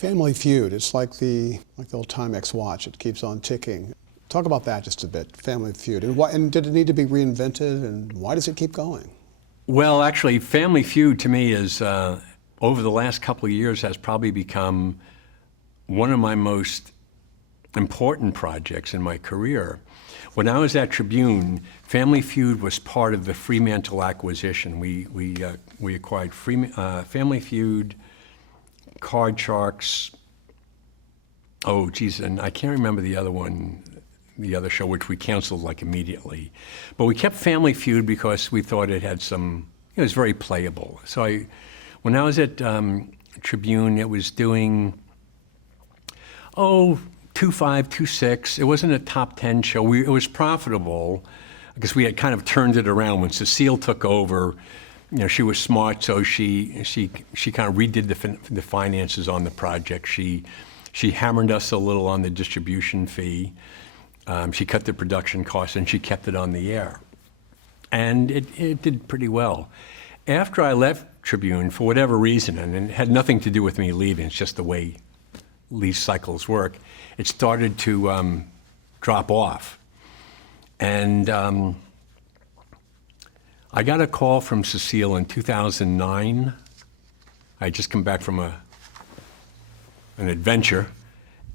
Family Feud, it's like the old Timex watch, it keeps on ticking. Talk about that just a bit, Family Feud. And did it need to be reinvented, and why does it keep going? Well, actually, Family Feud to me is, over the last couple of years, has probably become one of my most important projects in my career. When I was at Tribune, Family Feud was part of the Fremantle acquisition. We acquired Family Feud, Card Sharks, oh geez, and I can't remember the other one, the other show, which we canceled like immediately. But we kept Family Feud because we thought it had some, it was very playable. So when I was at Tribune, it was doing, 2.5, 2.6. It wasn't a top 10 show. It was profitable because we had kind of turned it around. When Cecile took over, she was smart, so she kind of redid the finances on the project. She hammered us a little on the distribution fee. She cut the production costs, and she kept it on the air. And it did pretty well. After I left Tribune, for whatever reason, and it had nothing to do with me leaving, it's just the way lease cycles work, it started to drop off. And I got a call from Cecile in 2009. I had just come back from an adventure,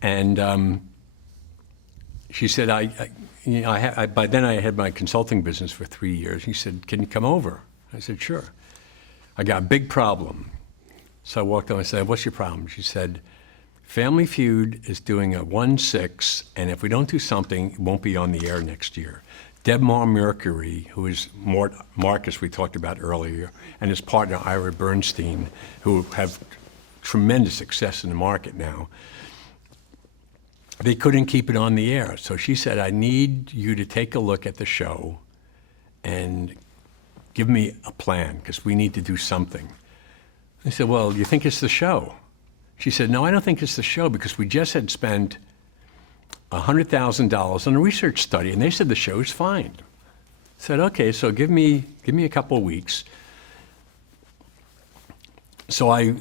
and she said, by then I had my consulting business for 3 years. She said, "Can you come over?" I said, "Sure." I got a big problem. So I walked over and I said, "What's your problem?" She said, "Family Feud is doing a 1.6, and if we don't do something, it won't be on the air next year." Debmar Mercury, who is Marcus we talked about earlier, and his partner Ira Bernstein, who have tremendous success in the market now, they couldn't keep it on the air. So she said, "I need you to take a look at the show and give me a plan, because we need to do something." I said, "Well, you think it's the show?" She said, "No, I don't think it's the show, because we just had spent $100,000 on a research study, and they said the show is fine." I said, "Okay, so give me a couple of weeks." So I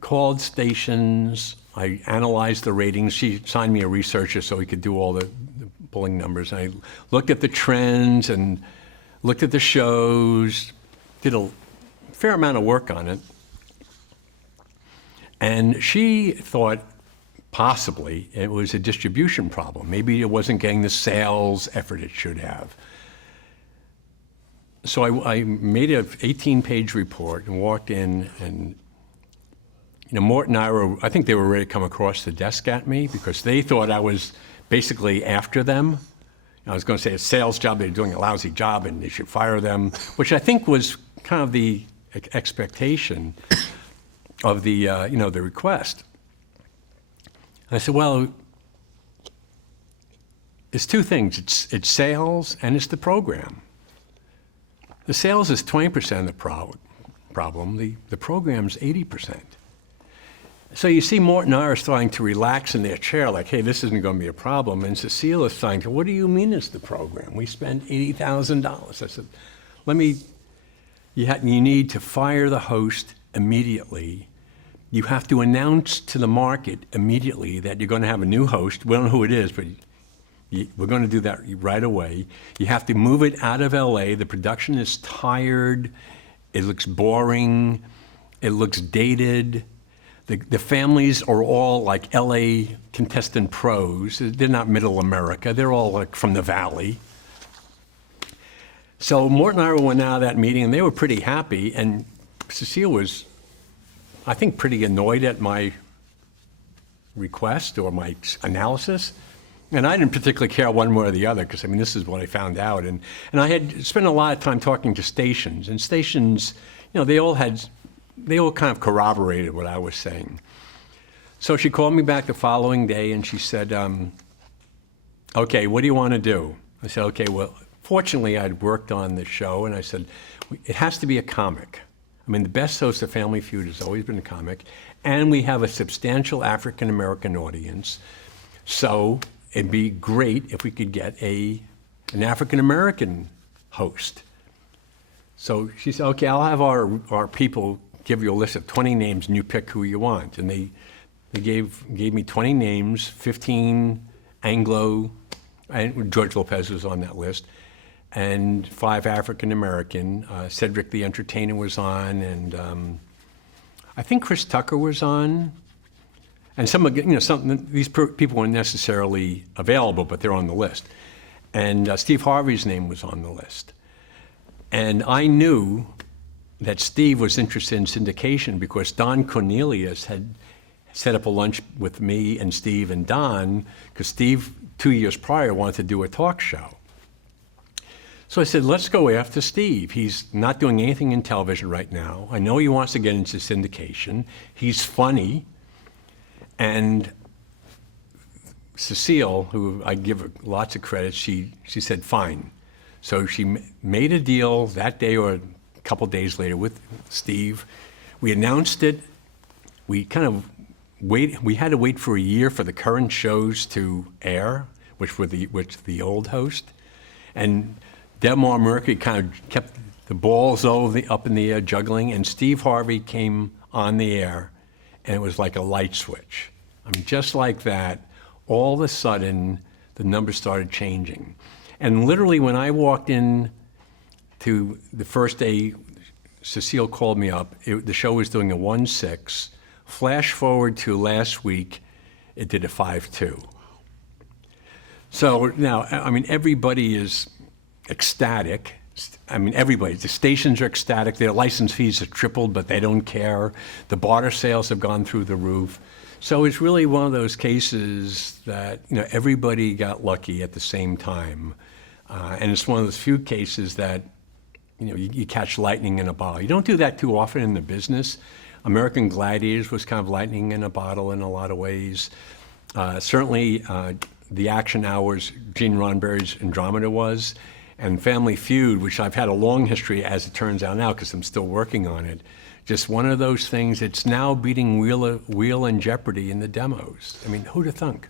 called stations, I analyzed the ratings. She signed me a researcher so he could do all the pulling numbers. I looked at the trends and looked at the shows, did a fair amount of work on it. And she thought possibly it was a distribution problem. Maybe it wasn't getting the sales effort it should have. So I made an 18-page report and walked in, and Mort and I think they were ready to come across the desk at me, because they thought I was basically after them. I was going to say a sales job, they're doing a lousy job and they should fire them, which I think was kind of the expectation of the the request. And I said, "Well, it's two things. It's sales and it's the program. The sales is 20% of the problem. The program's 80%. So you see Mort and I are starting to relax in their chair, like, hey, this isn't going to be a problem. And Cecile is saying, "What do you mean it's the program? We spend $80,000. I said, you need to fire the host immediately. You have to announce to the market immediately that you're going to have a new host. We don't know who it is, but we're going to do that right away. You have to move it out of LA. The production is tired. It looks boring. It looks dated. The families are all like LA contestant pros. They're not middle America. They're all like from the Valley." So Mort and I went out of that meeting, and they were pretty happy. And Cecile was, I think, pretty annoyed at my request or my analysis. And I didn't particularly care one way or the other, because, this is what I found out. And I had spent a lot of time talking to stations. And stations, they all kind of corroborated what I was saying. So she called me back the following day, and she said, "Okay, what do you want to do?" I said, "Okay, well, fortunately, I'd worked on the show," and I said, "It has to be a comic. The best host of Family Feud has always been a comic, and we have a substantial African-American audience, so it'd be great if we could get an African-American host." So she said, "Okay, I'll have our people give you a list of 20 names, and you pick who you want." And They gave me 20 names, 15 Anglo, and George Lopez was on that list, and 5 African American. Cedric the Entertainer was on, and I think Chris Tucker was on. And these people weren't necessarily available, but they're on the list. And Steve Harvey's name was on the list. And I knew that Steve was interested in syndication because Don Cornelius had set up a lunch with me and Steve and Don, because Steve, 2 years prior, wanted to do a talk show. So I said, let's go after Steve. He's not doing anything in television right now. I know he wants to get into syndication. He's funny. And Cecile, who I give her lots of credit, she said, fine. So she made a deal that day or a couple days later with Steve. We announced it. We we had to wait for a year for the current shows to air, which the old host. And Delmar Murphy kind of kept the balls up in the air, juggling, and Steve Harvey came on the air, and it was like a light switch. I mean, just like that, all of a sudden, the numbers started changing. And literally, when I walked in to the first day, Cecile called me up. The show was doing a 1.6. Flash forward to last week, it did a 5.2. So now, I mean, everybody is ecstatic. I mean, everybody. The stations are ecstatic. Their license fees have tripled, but they don't care. The barter sales have gone through the roof. So it's really one of those cases that, everybody got lucky at the same time. And it's one of those few cases that, you catch lightning in a bottle. You don't do that too often in the business. American Gladiators was kind of lightning in a bottle in a lot of ways. Certainly, the action hours, Gene Roddenberry's Andromeda was, and Family Feud, which I've had a long history, as it turns out now, because I'm still working on it. Just one of those things. It's now beating Wheel and Jeopardy in the demos. I mean, who'd have thunk?